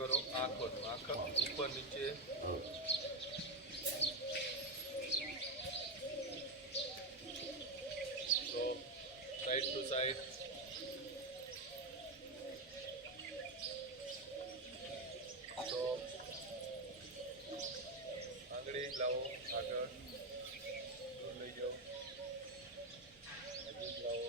કરો આંખોનું આંખા ઉપર નીચે તો સાઈડ ટુ સાઈડ તો આંગળી લાવો આગળ દૂર લઈ જાઓ નજીક લાવો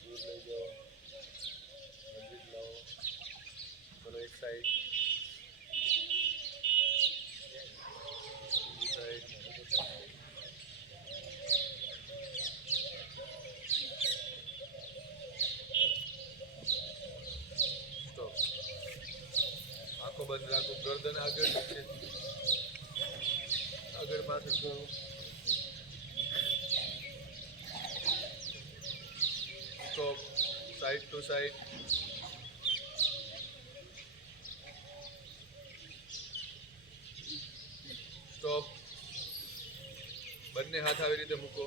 દૂર લઈ જાઓ નજીક લાવો ચલો એક સાઈડ બીજી સાઈડ સ્ટોપ બંધ રાખો ગરદન આગળ નીચે. આગળ પાછળ સાઈડ ટુ સાઈડ સ્ટોપ બંને હાથ આવી રીતે મૂકો.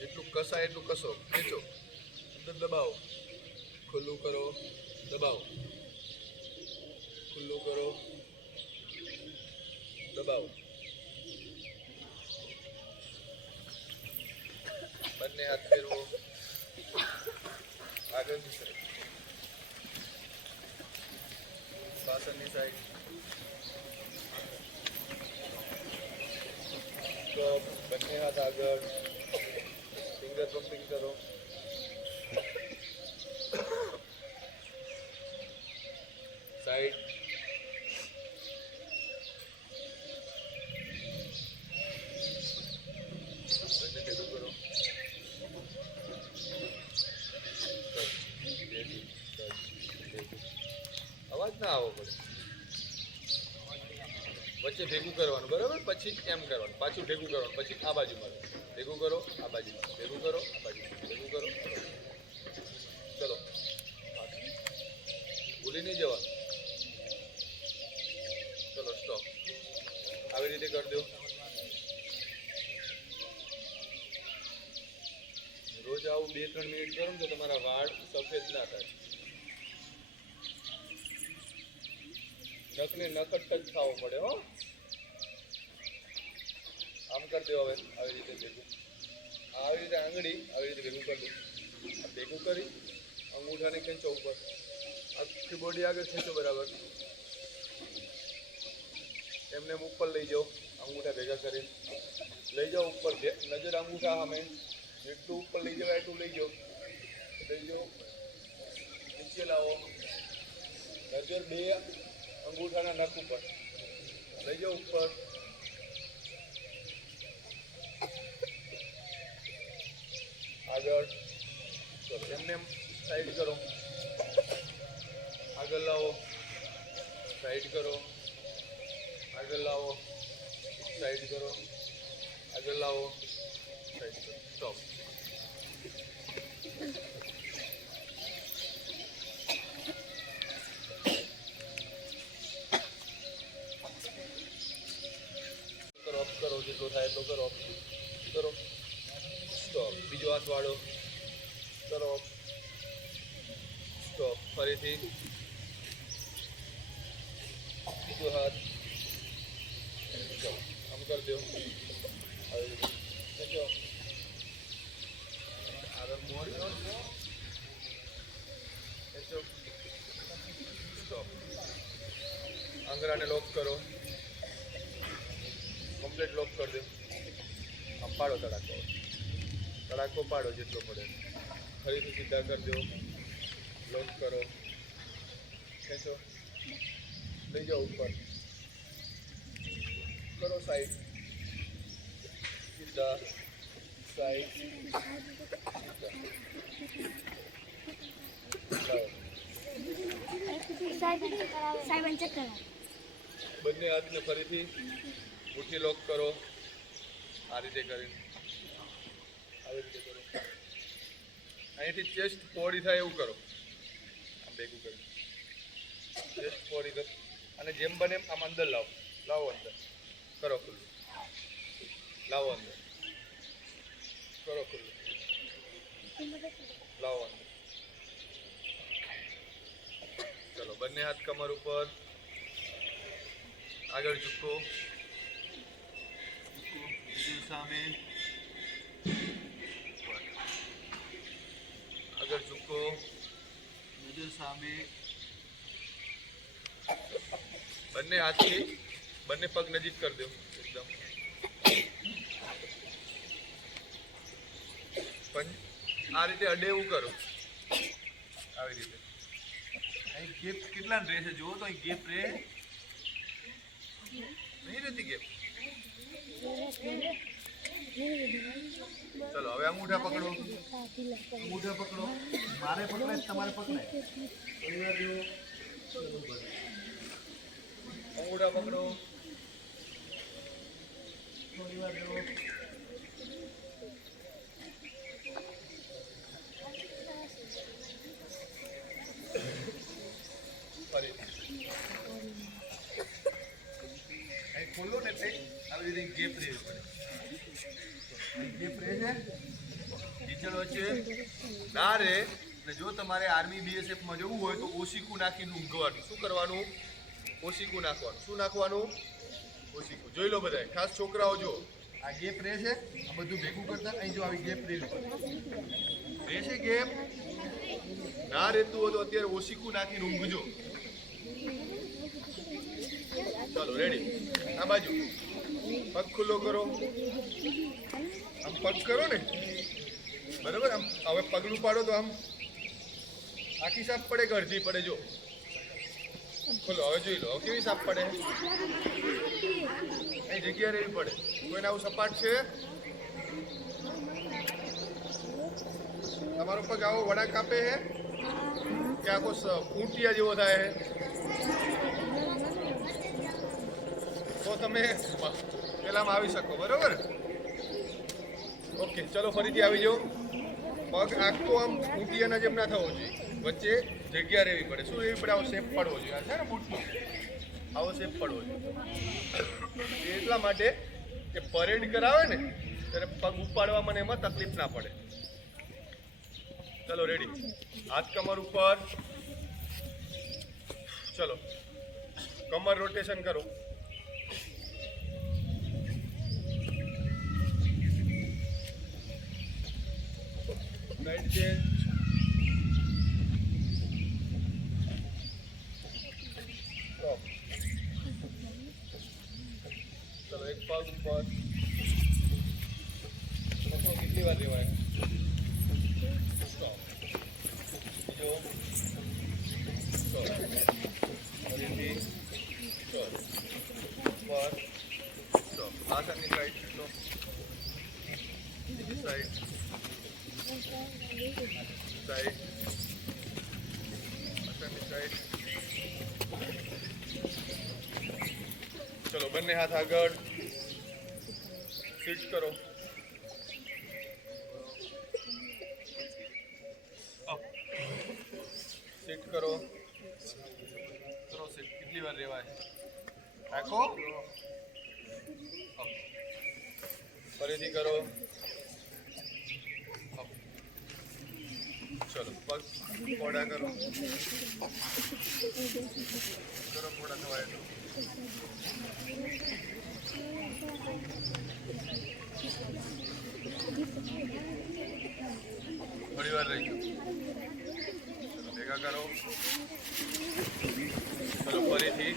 જેટલું કસાય એટલું કસો. ખેંચો. અંદર દબાવો. ખુલ્લું કરો. દબાવો. ખુલ્લું કરો. દબાવો. બંને હાથ ફેરવો. આગળની સાઈડ પાછળની સાઈડ તો બંને હાથ આગળ. ફિંગર પમ્પિંગ કરો. સાઈડ બંને ભેગું કરો Ready, ready. અવાજ ના આવવો પડે. વચ્ચે ભેગું કરવાનું, બરાબર? પછી એમ કરવાનું. પાછું ભેગું કરવાનું. પછી આ બાજુ મારો ભેગું કરો, આ બાજુ ભેગું કરો, આ બાજુ ભેગું કરો ચલો. ભૂલી નહીં જવા ચલો સ્ટોપ આવી રીતે કરી દો. રોજ આવું બે ત્રણ મિનિટ કરો ને તો તમારા વાળ સફેદ ના થાય. નખને નખ જ ખાવો પડે, હો. આમ કરી દો હવે, આવી રીતે ભેગું. આવી રીતે આંગળી, આવી રીતે ભેગું કરી દો. આ ભેગું કરી, અંગૂઠાને ખેંચો ઉપર. આખી બોડી આગળ ખેંચો બરાબર. એમને એમ ઉપર લઈ જાઓ, અંગૂઠા ભેગા કરીને. લઈ જાઓ ઉપર ભે- નજર અંગૂઠા સામે. જેટલું ઉપર લઈ જવાય એટલું લઈ જાઓ. લઈ જાઓ. નીચે લાવો. નજર બે અંગૂઠાના નખ ઉપર. લઈ જાઓ ઉપર. આગળ. એમને એમ સાઈડ કરો. આગળ લાવો. સાઈડ કરો. આગળ લાવો. સાઈડ કરો. આગળ લાવો. સાઈડ કરો. સ્ટોપ જેટલો થાય એટલો કરો. કરો. સ્ટોપ બીજો હાથ વાળો. કરો. સ્ટોપ ફરીથી. બીજો હાથ. આમ કરી દો. આવી. આગળ મોડ. સ્ટોપ આંગળાને લોક કરો. કમ્પ્લીટ લોક કરી દો આમ પાડો તડાકો તડાકો પાડો જેટલો પડે ફરીથી સીધા કરી દો લોક કરો ખેંચો લઈ જાઓ ઉપર કરો સાઈડ સીધા સાઈડ સાહેબ બંને હાથને ફરીથી મુઠ્ઠી લોક કરો. આ રીતે કરીને. આવી રીતે કરો. અહીંથી ચેસ્ટ પોડી થાય એવું કરો. આમ ભેગું કરી. ચેસ્ટ પોડી કરો. અને જેમ બને એમ આમ અંદર લાવો. લાવો અંદર. કરો ખુલ્લું. લાવો અંદર. કરો ખુલ્લું. લાવો અંદર. ચલો, બંને હાથ કમર ઉપર. આગળ ઝૂકો બંને હાથથી બંને પગ નજીક કરી દો, એકદમ. પણ આ રીતે અડે એવું કરો. આવી રીતે. અહીં ગેપ કેટલા રહે જુઓ તો અહીં ગેપ રહે. નહીં રહેતી ગેપ? ચલો હવે અંગૂઠા પકડો. અંગૂઠા પકડો. મારે પકડે તમારે પકડે? અંગૂઠા પકડો. થોડી વાર અહીં ખોલો ને એટલે આવી રીતે ગેપ રહેવી પડે. ગેપ રહે છે? ટીચર વચ્ચે. ના રહે એટલે જો તમારે આર્મી બીએસએફમાં જવું હોય તો ઓશીકું નાખીને ઊંઘવાનું. શું કરવાનું? ઓશીકું નાખવાનું. શું નાખવાનું? ઓશીકું. જોઈ લો બધાય. ખાસ છોકરાઓ જો. આ ગેપ રહે છે? આ બધું ભેગું કરતા અહીં જો આવી ગેપ રહેલી રહે છે ગેપ ના રહેતું હોય તો અત્યારે ઓશીકું નાખીને ઊંઘજો. ચાલો રેડી આ બાજુ. પગ ખુલ્લો કરો. આમ પગ કરો ને. બરાબર? આમ હવે પગલું પાડો તો આમ. આખી સાફ પડે કે અડધી પડે? જો. ખોલો, હવે જોઈ લો. કેવી સાફ પડે? અહીં જગ્યા રહેવી પડે? કોઈને આવું સપાટ છે? તમારો પગ આવો વડા કાપે છે કે આખો સ- જેવો થાય છે તો તમે પેલામાં આવી શકો, બરોબર? ઓકે, ચલો ફરીથી આવી જાઓ. પગ આખો આમ ઊંટિયાના જેમ ના થવો જોઈએ. વચ્ચે જગ્યા રહેવી પડે. શું રહેવી પડે? આવો શેપ પડવો જોઈએ. આ છે ને બૂટનો આવો શેપ પડવો જોઈએ. એટલા માટે કે પરેડ કરાવે ને, ત્યારે પગ ઉપાડવા મને એમાં તકલીફ ના પડે. ચલો રેડી હાથ કમર ઉપર. ચલો, કમર રોટેશન કરો. ચલો એક પગ ઉપર પકડો કેટલી વાર લેવાય સ્ટોપ બીજો સ્ટોપ ફરીથી સ્ટોપ ઉપર સ્ટોપ પાછળની સાઈડ સ્ટોપ બીજી સાઈડ સાઈડ પાછળની સાઈડ ચલો, બંને હાથ આગળ. સ્વિચ કરો. સિટ કરો. કરો સિટ કેટલી વાર રેવાય? રાખો. ફરીથી કરો. ચલો બસ પોડા કરો. કરો પોડા થવાય થોડી વાર રહી ચલો ભેગા કરો. ચલો, ફરીથી.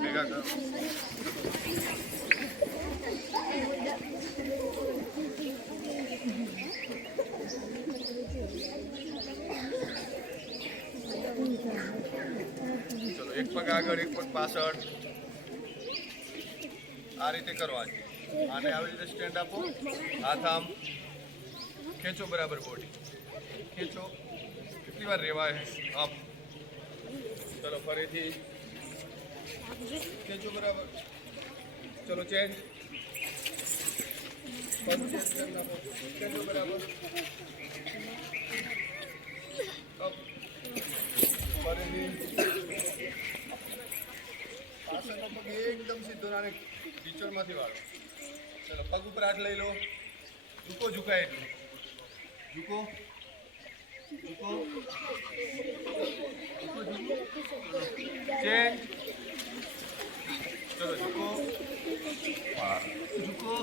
ભેગા કરો. ચલો, એક પગ આગળ, એક પગ પાછળ. આ રીતે કરવાની. આને આવી રીતે સ્ટેન્ડ આપો. હાથ આમ ખેંચો બરાબર બોડી. ખેંચો. કેટલી વાર રેવાય અપ ચલો, ફરીથી. ખેંચો બરાબર. ચલો ચેન્જ ખેંચો બરાબર પાછળનો પગ એકદમ સીધો નાને ટીચરમાંથી વાળો. ચલો, પગ ઉપર હાથ લઈ લો. ઝૂકો, ઝુકાય એટલું. ઝૂકો. ઝૂકો. ચેન્જ ચલો, ઝૂકો. ઝૂકો.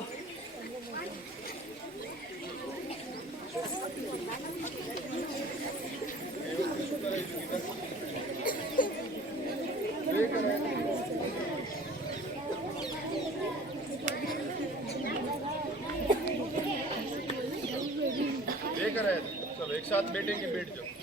साथ बैठेंगे बैठ जाओ